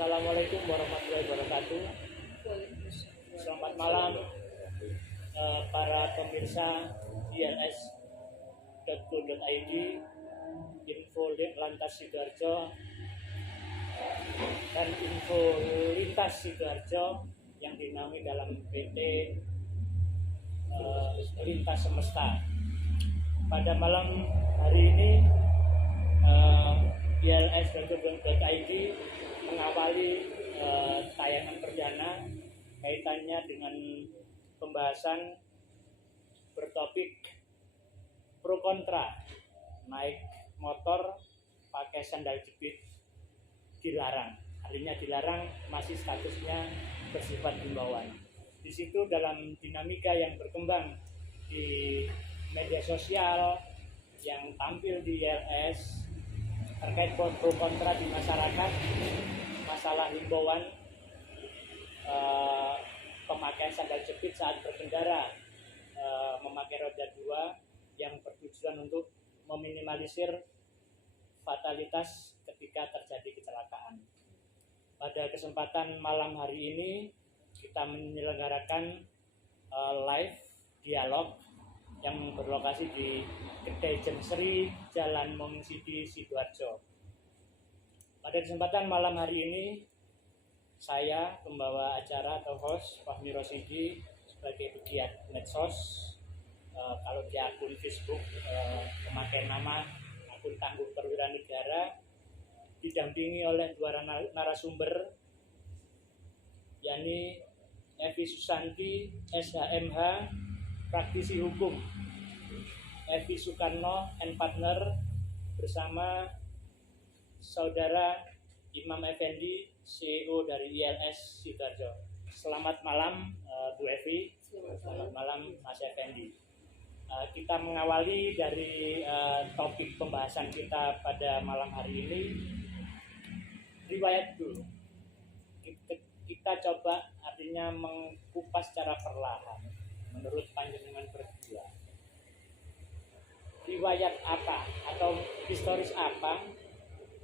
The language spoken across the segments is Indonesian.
Assalamualaikum warahmatullahi wabarakatuh. Selamat malam para pemirsa ILS.co.id, info Lantas Sidoarjo dan info lintas Sidoarjo yang dinaungi dalam PT Lintas Semesta. Pada malam hari ini ILS.co.id mengawali tayangan perdana kaitannya dengan pembahasan bertopik pro kontra naik motor pakai sandal jepit dilarang. Artinya dilarang, masih statusnya bersifat himbauan. Di situ dalam dinamika yang berkembang di media sosial yang tampil di ILS terkait pro kontra di masyarakat, masalah himbauan pemakaian sandal jepit saat berkendara, memakai roda 2 yang bertujuan untuk meminimalisir fatalitas ketika terjadi kecelakaan. Pada kesempatan malam hari ini kita menyelenggarakan live dialog yang berlokasi di Kedai Jensri, Jalan Mongsidi, Sidoarjo. Pada kesempatan malam hari ini, saya pembawa acara atau host Fahmi Rosidi sebagai pegiat medsos. Kalau di akun Facebook memakai nama akun Tangguh Perwira Negara, didampingi oleh dua narasumber, yakni Evi Susanti, SHMH, praktisi hukum, Evi Soekarno and partner, bersama saudara Imam Effendi, CEO dari ILS Sidoarjo. Selamat malam Bu Evi, selamat malam Mas Effendi. Kita mengawali dari topik pembahasan kita pada malam hari ini, riwayat dulu. Kita coba artinya mengkupas secara perlahan. Menurut panjenengan berdua, riwayat apa atau historis apa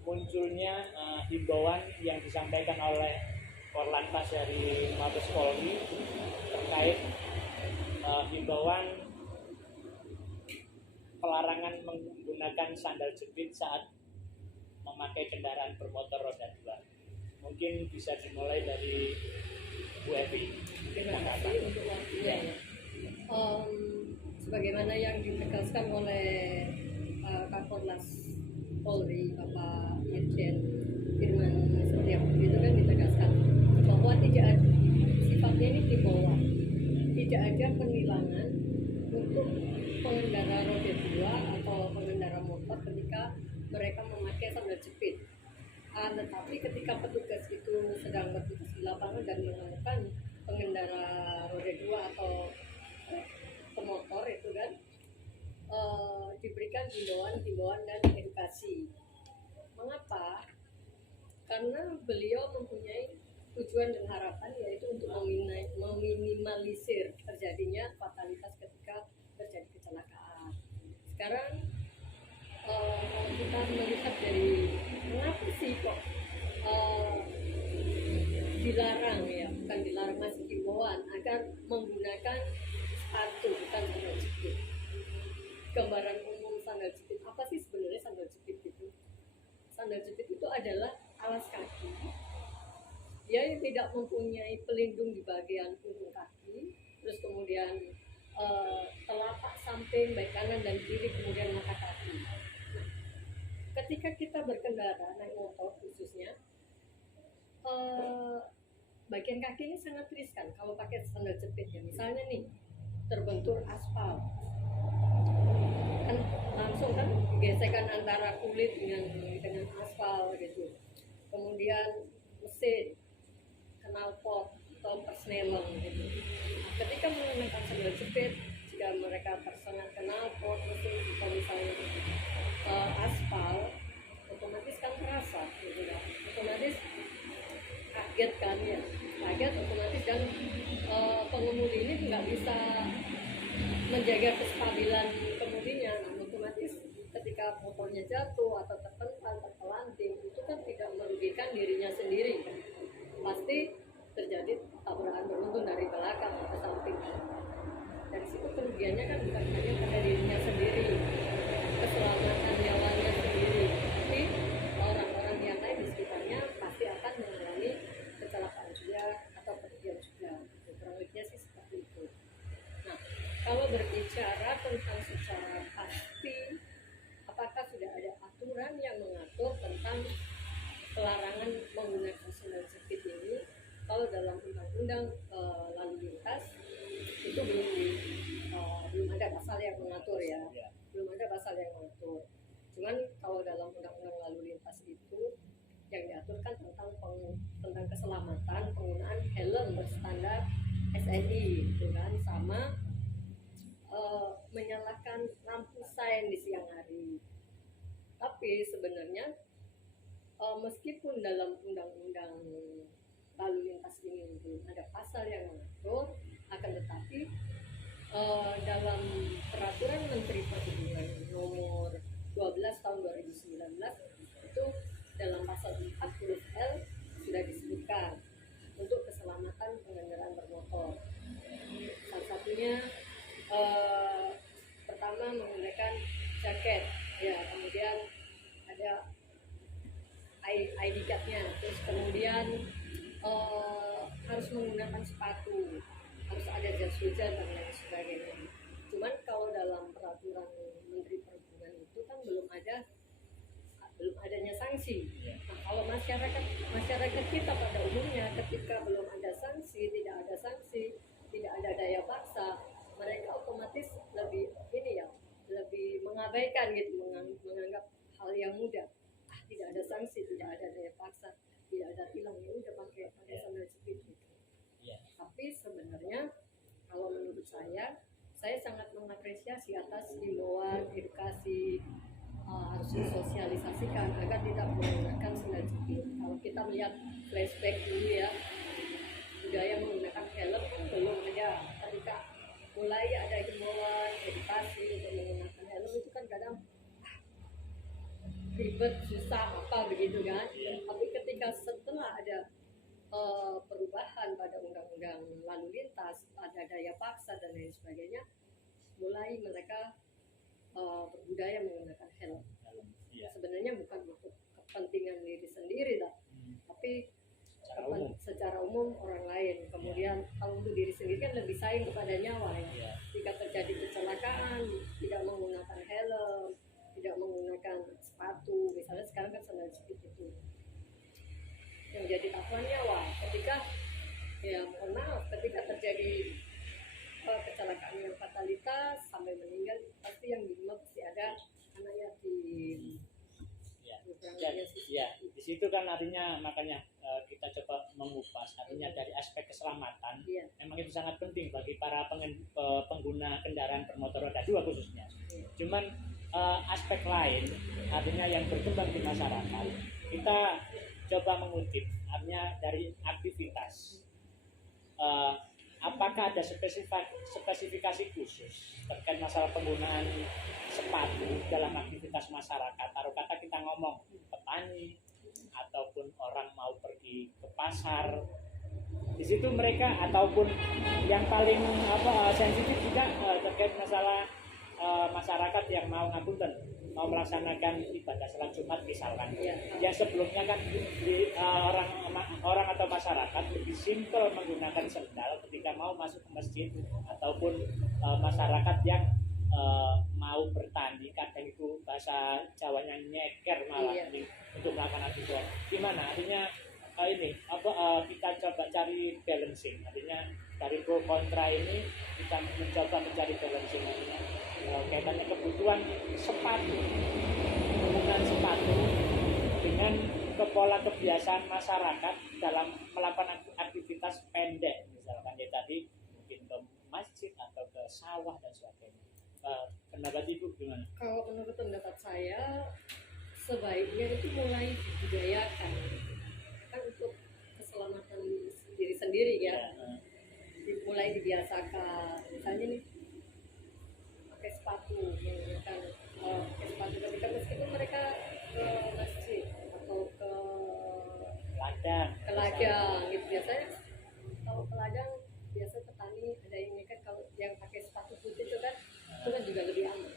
munculnya himbauan yang disampaikan oleh Korlantas dari Mabes Polri terkait himbauan pelarangan menggunakan sandal jepit saat memakai kendaraan bermotor roda 2. Mungkin bisa dimulai dari Bu Evi. Terima kasih untuk waktunya. Sebagaimana yang ditegaskan oleh Korlantas Polri, Bapak Irjen Firman Setiabudi, itu kan ditegaskan bahwa tidak ada, sifatnya ini himbauan, tidak ada penilangan untuk pengendara roda 2 atau pengendara motor ketika mereka memakai sandal jepit. Tetapi ketika petugas itu sedang bertugas di lapangan dan menemukan pengendara roda 2 atau pemotor itu kan diberikan himbauan dan edukasi. Mengapa? Karena beliau mempunyai tujuan dan harapan, yaitu untuk meminimalisir terjadinya fatalitas ketika terjadi kecelakaan. Sekarang kita melihat dari mengapa sih kok dilarang, ya bukan dilarang, masih himbauan agar menggunakan sepatu bukan sandal jepit. Gambaran umum sandal jepit, apa sih sebenarnya sandal jepit itu? Sandal jepit itu adalah alas kaki yang tidak mempunyai pelindung di bagian punggung kaki, terus kemudian telapak samping baik kanan dan kiri, kemudian mata kaki. Ketika kita berkendara naik motor khususnya, bagian kaki ini sangat riskan kalau pakai sandal jepit ya. Misalnya nih, terbentur aspal, kan langsung kan gesekan antara kulit dengan aspal gitu. Kemudian mesin, knalpot atau persneleng gitu. Nah, ketika menggunakan sandal jepit, jika mereka tersengat knalpot, mesin atau misalnya aspal, otomatis kan terasa gitu kan. Otomatis kaget kan ya, kaget otomatis, dan pengemudi ini nggak bisa menjaga kestabilan kemudinya. Nah, otomatis ketika ketika motornya jatuh atau terpental, terpelanting, itu kan tidak merugikan dirinya sendiri kan. Pasti terjadi tabrakan beruntun dari belakang atau samping. Dari situ kerugiannya kan bukan hanya pada dirinya sendiri, keselamatan nyawanya sendiri, tapi orang-orang yang lain di sekitarnya pasti akan mengalami kecelakaan juga atau kerugian juga. Kurang lebihnya sih seperti itu. Nah, kalau berbicara tentang secara pasti, apakah sudah ada aturan yang mengatur tentang pelarangan menggunakan sandal jepit ini? Kalau dalam undang-undang lalu lintas itu belum ada pasal yang mengatur ya, belum ada pasal yang mengatur. Cuman kalau dalam undang-undang lalu lintas itu yang diaturkan tentang keselamatan penggunaan helm berstandar SNI, gitu kan, sama menyalakan lampu sein di siang hari. Tapi sebenarnya meskipun dalam undang-undang lalu lintas ini belum ada pasal yang mengatur, akan tetapi dalam peraturan Menteri Perhubungan nomor 12 tahun 2019 itu dalam pasal 40L sudah disebutkan untuk keselamatan pengendaraan bermotor. Salah satunya pertama menggunakan jaket, ya, kemudian ada ID card-nya, terus kemudian harus menggunakan sepatu, harus ada jas hujan dan lain sebagainya. Cuman kalau dalam peraturan Menteri Perhubungan itu kan belum adanya sanksi. Nah, kalau masyarakat kita pada umumnya ketika belum ada sanksi, tidak ada daya paksa, mereka otomatis lebih mengabaikan gitu, menganggap hal yang mudah. Tidak ada sanksi, tidak ada daya paksa, tidak ada tilang, ya udah pakai sandal jepit gitu. Tapi sebenarnya kalau menurut saya sangat mengapresiasi atas himbauan edukasi, harus disosialisasikan agar tidak menggunakan sandal jepit. Kalau kita melihat flashback dulu ya, budaya menggunakan helm kan belum ada. Ketika mulai ada himbauan edukasi untuk menggunakan helm itu kan kadang ribet, susah apa begitu kan. Tapi ketika setelah ada perubahan pada undang-undang lalu lintas, ada daya paksa dan lain sebagainya, mulai mereka berbudaya menggunakan helm. Sebenarnya bukan untuk kepentingan diri sendiri lah, tapi secara umum orang lain. Kemudian kalau untuk diri sendiri kan lebih sayang kepada nyawa ya. Jika terjadi kecelakaan, tidak menggunakan helm, tidak menggunakan sepatu, misalnya sekarang kan sandal jepit itu yang jadi taruhan nyawa. Ketika mohon maaf, ketika terjadi kecelakaan yang fatalitas sampai meninggal, pasti yang dibilang pasti ada anak yatim. Di situ kan artinya makanya kita coba mengupas artinya dari aspek keselamatan. Memang itu sangat penting bagi para pengguna kendaraan bermotor roda 2 khususnya. Cuman aspek lain artinya yang berkembang di masyarakat, kita coba mengutip artinya dari aktivitas. Apakah ada spesifikasi khusus terkait masalah penggunaan sepatu dalam aktivitas masyarakat? Taruh kata kita ngomong petani ataupun orang mau pergi ke pasar, di situ mereka ataupun yang paling sensitif juga terkait masalah masyarakat yang mau ngapunten, mau melaksanakan ibadah salat Jumat misalkan, yang sebelumnya kan orang atau masyarakat lebih simpel menggunakan sendal ketika mau masuk ke masjid, ataupun masyarakat yang mau bertani, kadang itu bahasa Jawanya nyeker malah untuk melakukan itu. Gimana artinya kita coba cari balancing, artinya dari pro kontra ini kita mencoba mencari balancing, artinya kaitannya kebutuhan sepatu, penggunaan sepatu dengan pola kebiasaan masyarakat dalam melakukan aktivitas pendek, misalkan ya tadi mungkin ke masjid atau ke sawah dan sebagainya. Pendapat Ibu gimana? Kalau menurut pendapat saya sebaiknya itu mulai dibudayakan kan untuk keselamatan diri sendiri ya. Mulai dibiasakan, misalnya nih pakai sepatu, menggunakan pakai sepatu ketika Ya, gitu biasanya kalau peladang biasa petani ada ini kan kalau yang pakai sepatu putih itu kan juga lebih aman.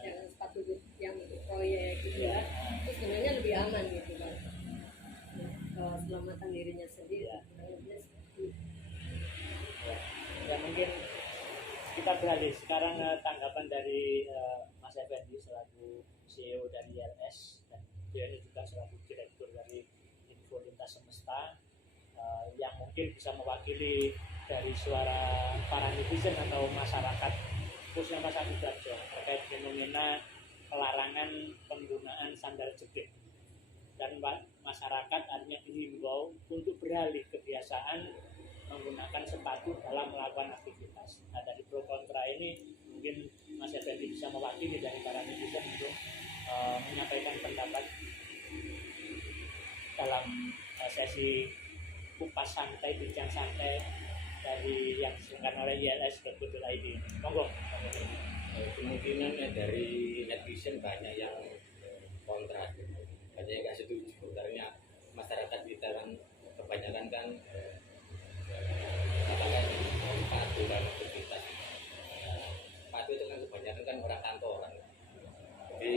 Jangan sepatu yang untuk proyek gitu ya. Itu sebenarnya lebih aman gitu kan. Keselamatan dirinya sendiri. Ya mungkin kita beralih sekarang tanggapan dari Mas Effendi selaku CEO dari ILS dan dia ini juga selaku direktur dari Info Lintas Semesta yang mungkin bisa mewakili dari suara para netizen atau masyarakat khususnya masyarakat Sidoarjo terkait fenomena pelarangan penggunaan sandal jepit dan masyarakat artinya dihimbau untuk beralih kebiasaan menggunakan sepatu dalam melakukan aktivitas. Nah dari pro kontra ini mungkin Mas Effendi bisa mewakili dari para netizen untuk menyampaikan pendapat dalam sesi kupas santai, bincang santai dari yang diselenggarakan oleh ILS.ID. Monggo. Kemungkinan dari netizen banyak yang kontra, banyak yang nggak setuju karena masyarakat kita kan kebanyakan kan katakan sepatu dan aktivitas. Sepatu itu kan kebanyakan kan orang kantoran, jadi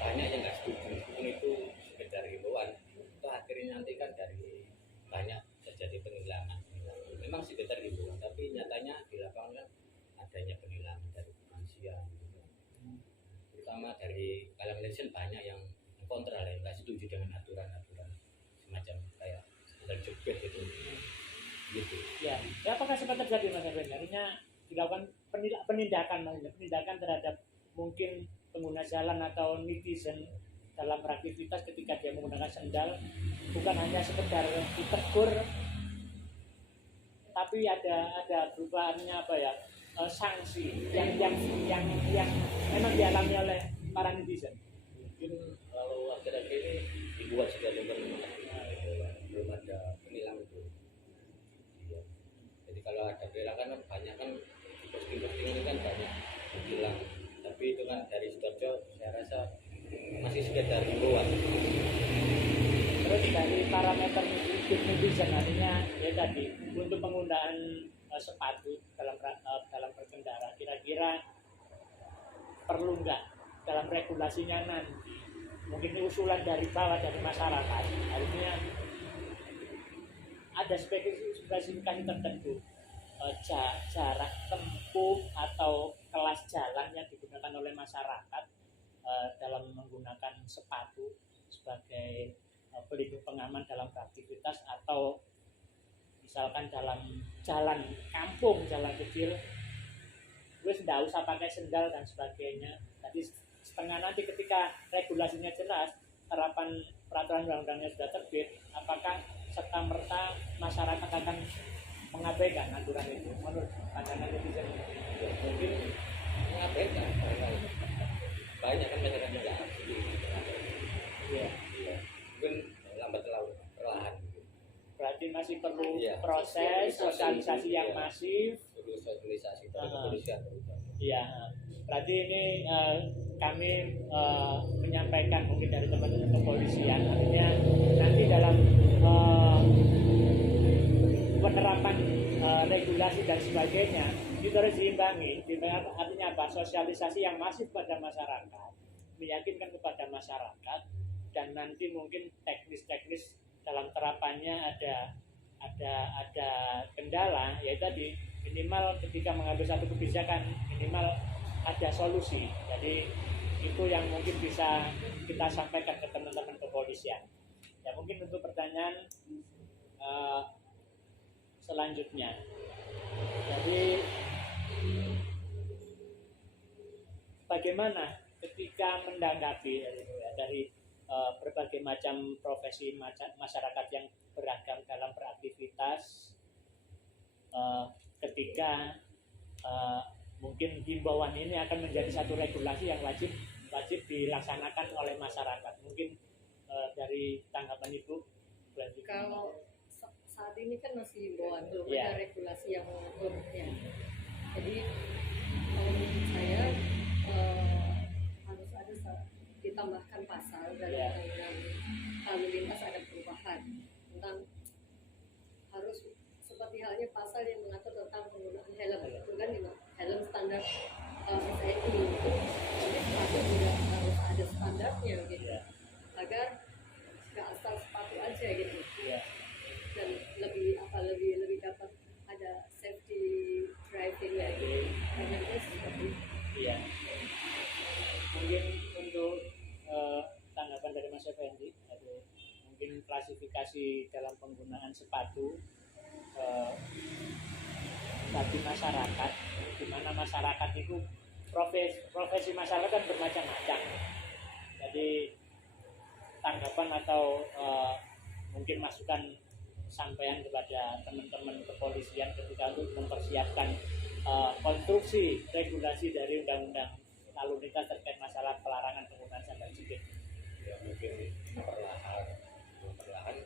banyak yang nggak setuju. Meskipun itu sekedar himbauan, itu akhirnya nanti kan dari banyak terjadi penilangan. Memang sekedar himbauan, tapi nyatanya di lapangan kan adanya penilangan dari kepolisian, terutama dari kalangan netizen banyak yang kontra lah, yang nggak setuju dengan aturan-aturan semacam kayak sandal jepit gitu. Ya, apakah sempat terjadi Mas Effendi? Artinya dilakukan penindakan terhadap mungkin pengguna jalan atau netizen dalam beraktivitas ketika dia menggunakan sandal, bukan hanya sekedar ditegur, tapi ada perubahannya apa ya, sanksi yang memang dialami oleh para netizen. Mungkin kalau akhir-akhir ini dibuat sudah belum ada penilangan itu. Ya. Jadi kalau ada penilangan kan banyak kan di posting-posting ini kan banyak hilang. Tapi itu kan dari Sidoarjo saya rasa masih sekedar himbauan. Terus dari parameter netizen artinya ya tadi untuk penggunaan sepatu dalam berkendara kira-kira perlu nggak dalam regulasinya nanti, mungkin ini usulan dari bawah dari masyarakat, artinya ada spesifikasi tertentu jarak tempuh atau kelas jalan yang digunakan oleh masyarakat dalam menggunakan sepatu sebagai pelindung pengaman dalam beraktivitas, atau misalkan dalam jalan kampung, jalan kecil wes nggak usah pakai sendal dan sebagainya. Tadi setengah nanti ketika regulasinya jelas, terapan peraturan undang-undangnya sudah terbit, apakah serta merta masyarakat akan mengabaikan aturan itu menurut pandangan netizen? Mungkin mengabaikan banyak kan masyarakat juga mungkin lambat laun perlahan. Berarti masih perlu Iya. proses sosialisasi yang masif. Perlu sosialisasi dari kepolisian terutama. Iya, berarti ini kami menyampaikan mungkin dari teman-teman kepolisian, artinya nanti dalam penerapan regulasi dan sebagainya itu harus diimbangi. Artinya apa? Sosialisasi yang masif pada masyarakat, meyakinkan kepada masyarakat, dan nanti mungkin teknis-teknis dalam terapannya ada kendala, yaitu tadi minimal ketika mengambil satu kebijakan minimal ada solusi. Jadi itu yang mungkin bisa kita sampaikan ke teman-teman kepolisian. Ya mungkin untuk pertanyaan selanjutnya. Jadi bagaimana ketika menanggapi dari berbagai macam profesi masyarakat yang beragam dalam beraktivitas, ketika mungkin himbauan ini akan menjadi satu regulasi yang wajib dilaksanakan oleh masyarakat. Mungkin dari tanggapan Ibu. Kalau saat ini kan masih himbauan, belum Yeah. ada regulasi yang mengaturnya. Jadi kalau menurut saya harus ada ditambahkan pasal dari Yeah. undang-undang lalu lintas, ada perubahan tentang standar SNI. Jadi sepatu juga harus ada standarnya gitu, Iya. agar nggak asal sepatu aja gitu. Iya. Dan lebih dapat ada safety driving-nya gitu. Banyaknya seperti itu. Iya. Mungkin untuk tanggapan dari Mas Effendi, mungkin klasifikasi dalam penggunaan sepatu bagi masyarakat, di mana masyarakat itu profesi masyarakat kan bermacam-macam. Jadi tanggapan atau mungkin masukan sampaian kepada teman-teman kepolisian ketika untuk mempersiapkan konstruksi regulasi dari undang-undang lalu lintas terkait masalah pelarangan penggunaan sandal jepit. Ya mungkin perlahan,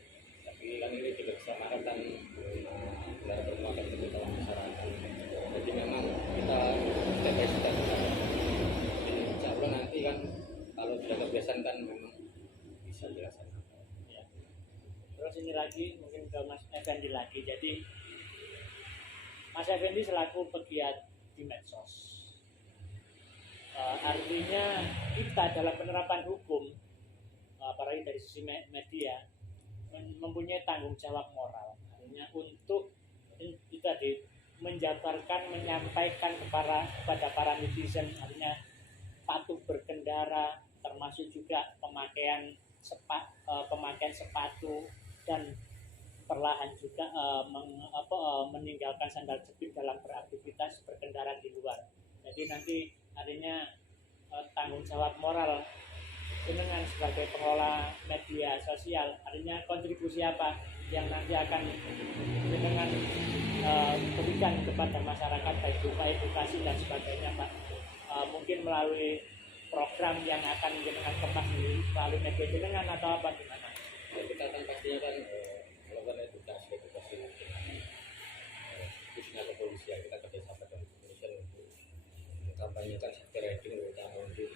tapi kan ini juga kesamaran kan benar bermuatan kebutuhan masyarakat. Jadi memang kita step by step. Jadi insya Allah nanti kan kalau sudah kebiasaan kan memang bisa dilaksanakan. Ya. Terus ini lagi mungkin ke Mas Effendi lagi. Jadi Mas Effendi selaku pegiat di medsos, artinya kita dalam penerapan hukum, apalagi dari sisi media, mempunyai tanggung jawab moral, artinya untuk kita menjabarkan, menyampaikan kepada para netizen, artinya patuh berkendara, termasuk juga pemakaian sepatu dan perlahan juga meninggalkan sandal jepit dalam beraktivitas berkendara di luar. Jadi nanti artinya tanggung jawab moral dengan sebagai pengelola media sosial, artinya kontribusi apa yang nanti akan dengan berikan kepada masyarakat baik berupa edukasi dan sebagainya, Pak. Mungkin melalui program yang akan dengan kemas melalui media jenengan atau apa gimana? Ya, kita kan pastinya kan melakukan edukasi khususnya kepolisian, kita kerjasama dengan kepolisian untuk mengkampanyekan safety riding terutama untuk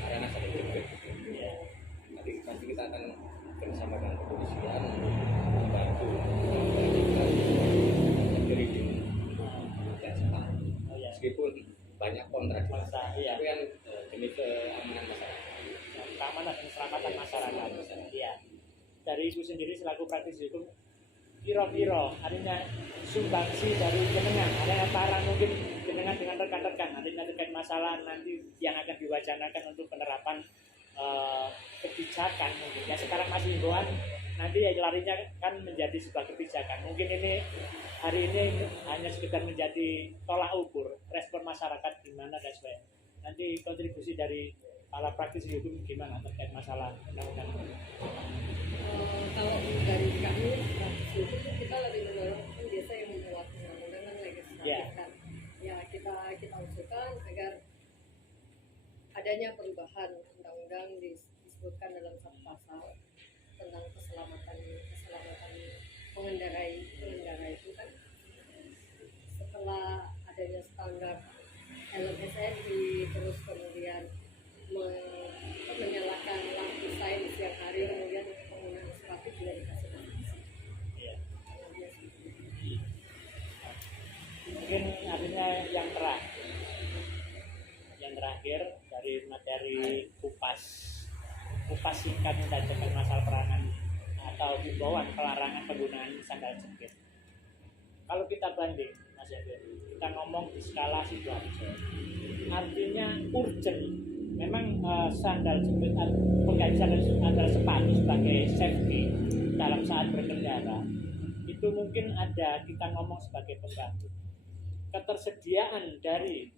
arena sandal jepit. Ya. Nanti pasti kita akan bersama dengan kepolisian untuk membantu mengkampanyekan safety riding dan sepatu. Oh ya. Meskipun banyak kontra, Iya. tapi kan demi keamanan masyarakat. Keamanan dan keselamatan masyarakat. Iya. Dari ibu sendiri selaku praktisi hukum, piro-piro artinya sumbangsi dari jenengan, ada para mungkin jenengan dengan rekan-rekan artinya terkait masalah nanti yang akan diwacanakan untuk penerapan kebijakan mungkin ya sekarang masih himbauan, nanti ya larinya kan menjadi sebuah kebijakan. Mungkin ini hari ini hanya sekedar menjadi tolak ukur respon masyarakat gimana dan sebagainya. Nanti kontribusi dari para praktisi hukum gimana terkait masalah undang-undang? Kalau dari kami praktisi hukum kita lebih mendorong kan biasa yang membuat undang-undang kan legislatif kan. Ya kita usulkan agar adanya perubahan undang-undang disebutkan dalam satu pasal tentang keselamatan pengendara itu kan, setelah adanya standar LMSNI terus kemudian menyalakan lampu sign di siang hari, kemudian penggunaan sepatu juga dikasih sanksi. Iya. Mungkin artinya yang terakhir dari materi kupas singkat dan terkait masalah peranan atau himbauan pelarangan penggunaan sandal jepit. Kalau kita banding, Mas Effendi, kita ngomong di skala Sidoarjo, artinya urgent. Memang sandal jepit, pengganti sandal sepatu sebagai safety dalam saat berkendara itu mungkin ada, kita ngomong sebagai pembantu. Ketersediaan dari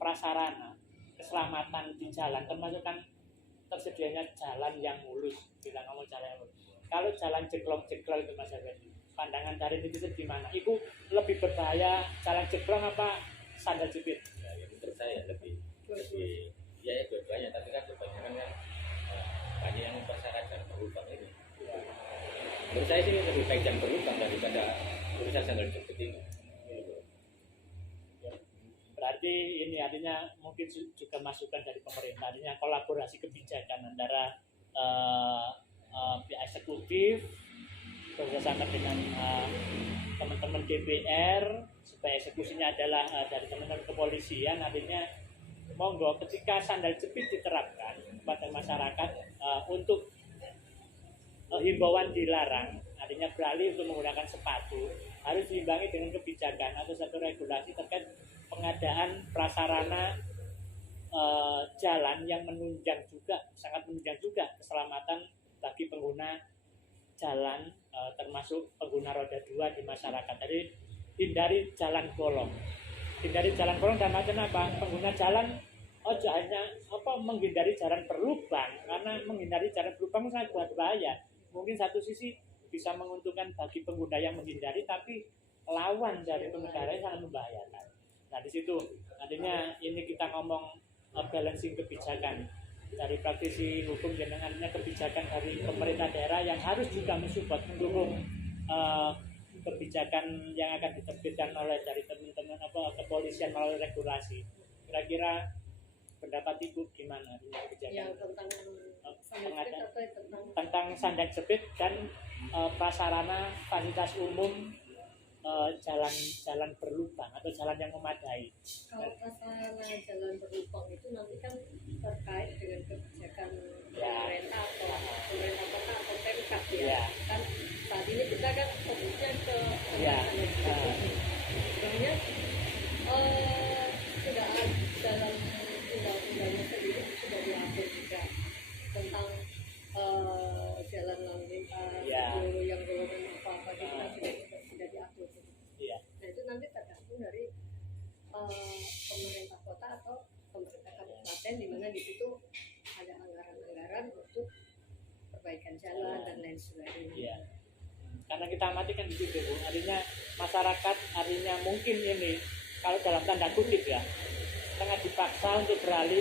prasarana keselamatan di jalan, termasuk kan tersedianya jalan yang mulus, kita ngomong jalan yang mulus. Kalau jalan jeglong-jeglong itu Mas Effendi, pandangan dari netizen gimana? Itu lebih berbahaya jalan jeglong apa sandal jepit? Ya, menurut saya lebih ya dua-duanya, tapi kan kebanyakan kan banyak yang mempersyaratkan berlubang ini. Menurut saya sih lebih baik yang berlubang daripada urusan sandal jepit ini. Berarti ini artinya mungkin juga masukan dari pemerintah, artinya kolaborasi kebijakan antara pihak eksekutif bersama dengan teman-teman DPR supaya eksekusinya adalah dari teman-teman kepolisian. Artinya monggo ketika sandal jepit diterapkan kepada masyarakat untuk himbauan dilarang, artinya beralih untuk menggunakan sepatu, harus diimbangi dengan kebijakan atau satu regulasi terkait pengadaan prasarana jalan yang menunjang juga, sangat menunjang juga keselamatan bagi pengguna jalan, termasuk pengguna roda 2 di masyarakat. Jadi hindari jalan bolong. Hindari jalan bolong dan macam apa? Pengguna jalan hanya menghindari jalan berlubang, karena menghindari jalan berlubang sangat berbahaya. Mungkin satu sisi bisa menguntungkan bagi pengguna yang menghindari, tapi lawan dari pengendara sangat membahayakan. Nah di situ artinya ini kita ngomong balancing kebijakan dari praktisi hukum, jenengannya kebijakan dari pemerintah daerah yang harus juga mensupport, mendukung kebijakan yang akan diterbitkan oleh dari teman-teman kepolisian melalui regulasi. Kira-kira pendapat Ibu gimana dengan kebijakan yang tentang sandal jepit dan prasarana fasilitas umum jalan berlubang atau jalan yang memadai? Kalau prasarana jalan berlubang itu nanti kan terkait dengan kebijakan pemerintah atau pemerintah kota atau Pemkab ya. Kan saat ini kita kan fokusnya ke sebenarnya sudah ada dalam undang-undangnya sendiri sudah diatur juga tentang jalan lalu lintas, yang golongan apa itu kan sudah diatur. Nah itu nanti tergantung dari pemerintah kota atau pemerintah kabupaten, di mana di situ ada anggaran-anggaran untuk perbaikan jalan dan lain sebagainya. Karena kita amati kan di situ, Bu. Artinya masyarakat, artinya mungkin ini kalau dalam tanda kutip ya, sangat dipaksa untuk beralih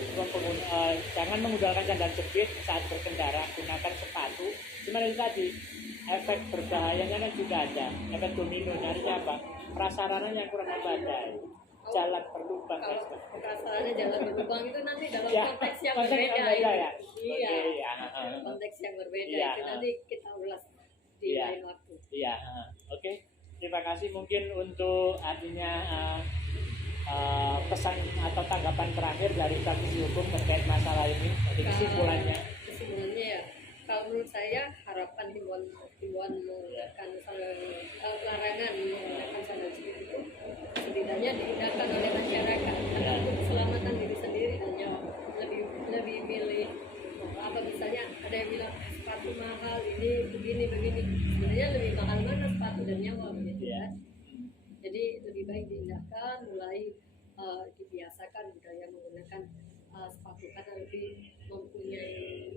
jangan menggunakan sandal jepit saat berkendara, gunakan sepatu. Cuman itu tadi efek berbahayanya kan juga ada, efek domino. Artinya apa? Prasarana yang kurang memadai, jalan berlubang. Kalau prasarana jalan berlubang itu nanti dalam konteks yang berbeda ya. Iya. Konteks yang berbeda itu nanti kita ulas di lain waktu. Oke. Terima kasih. Mungkin untuk artinya pesan atau tanggapan terakhir dari praktisi hukum terkait masalah ini. Jadi kesimpulannya ya, kalau menurut saya harapan himbauan menggunakan larangan menggunakan sandal jepit itu setidaknya dihindarkan oleh masyarakat karena untuk keselamatan diri sendiri dan nyawa. Lebih milih apa, misalnya ada yang bilang sepatu mahal, ini begini sebenarnya lebih mahal mana sepatu dan nyawa begitu kan. Jadi lebih baik dihindarkan, mulai dibiasakan budaya menggunakan sepatu karena lebih mempunyai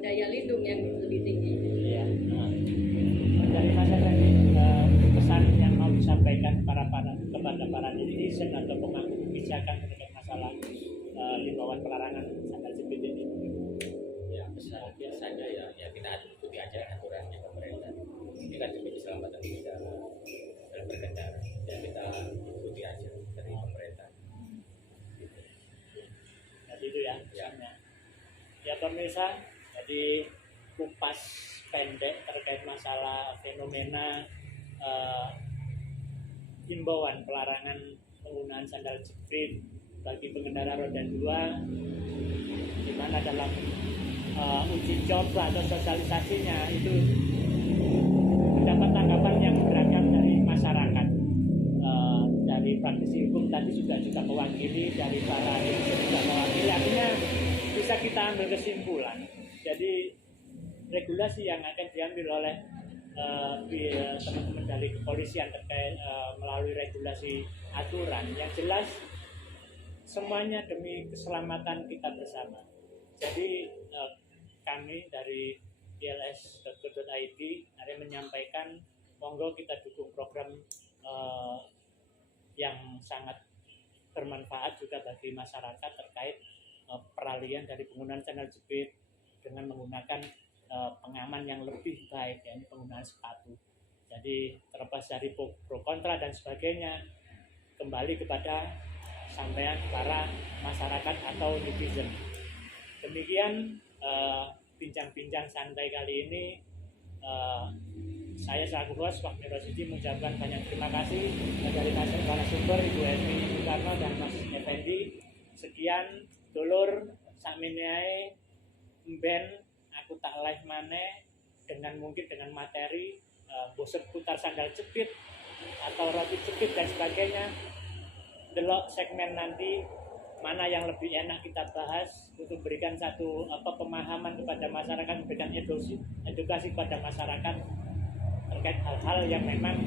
daya lindung yang lebih tinggi. Dari Mas tadi pesan yang mau disampaikan kepada para netizen atau pemangku kebijakan terkait masalah himbauan pelarangan sandal jepit ini. Ya pesan biasanya ya kita ikuti aja aturannya pemerintah. Ini kan demi keselamatan kita dalam berkendara, ya kita ikuti aja dari pemerintah. Jadi itu ya pesannya. Ya pemirsa, jadi kupas pendek terkait masalah fenomena himbauan pelarangan penggunaan sandal jepit bagi pengendara roda 2, di mana dalam uji coba atau sosialisasinya itu mendapat tanggapan yang beragam dari masyarakat, dari praktisi hukum tadi juga mewakili, dari para juga mewakili. Artinya bisa kita ambil kesimpulan. Jadi regulasi yang akan diambil oleh teman-teman dari kepolisian terkait melalui regulasi aturan yang jelas semuanya demi keselamatan kita bersama. Jadi kami dari ILS.co.id ada menyampaikan monggo kita dukung program yang sangat bermanfaat juga bagi masyarakat terkait peralihan dari penggunaan sandal jepit dengan menggunakan pengaman yang lebih baik, yakni penggunaan sepatu. Jadi terlepas dari pro kontra dan sebagainya, kembali kepada sampaian para masyarakat atau netizen. Demikian bincang-bincang santai kali ini. Saya selaku host Pak Mirosidi mengucapkan banyak terima kasih dari narasumber Ibu Emi Soekarno dan Mas Effendi. Sekian dulur sakmeneae mben aku tak live maneh dengan mungkin dengan materi seputar sandal jepit atau roti jepit dan sebagainya. Delok segmen nanti mana yang lebih enak kita bahas untuk berikan satu pemahaman kepada masyarakat, memberikan edukasi kepada masyarakat terkait hal-hal yang memang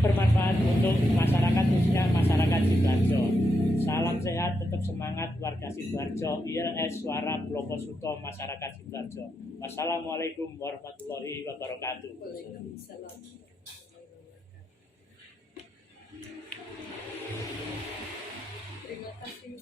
bermanfaat untuk masyarakat, khususnya masyarakat Sidoarjo. Salam sehat, tetap semangat warga Sidoarjo. ILS Suara Blokosuto Masyarakat Sidoarjo. Wassalamualaikum warahmatullahi wabarakatuh. Waalaikumsalam. Terima kasih.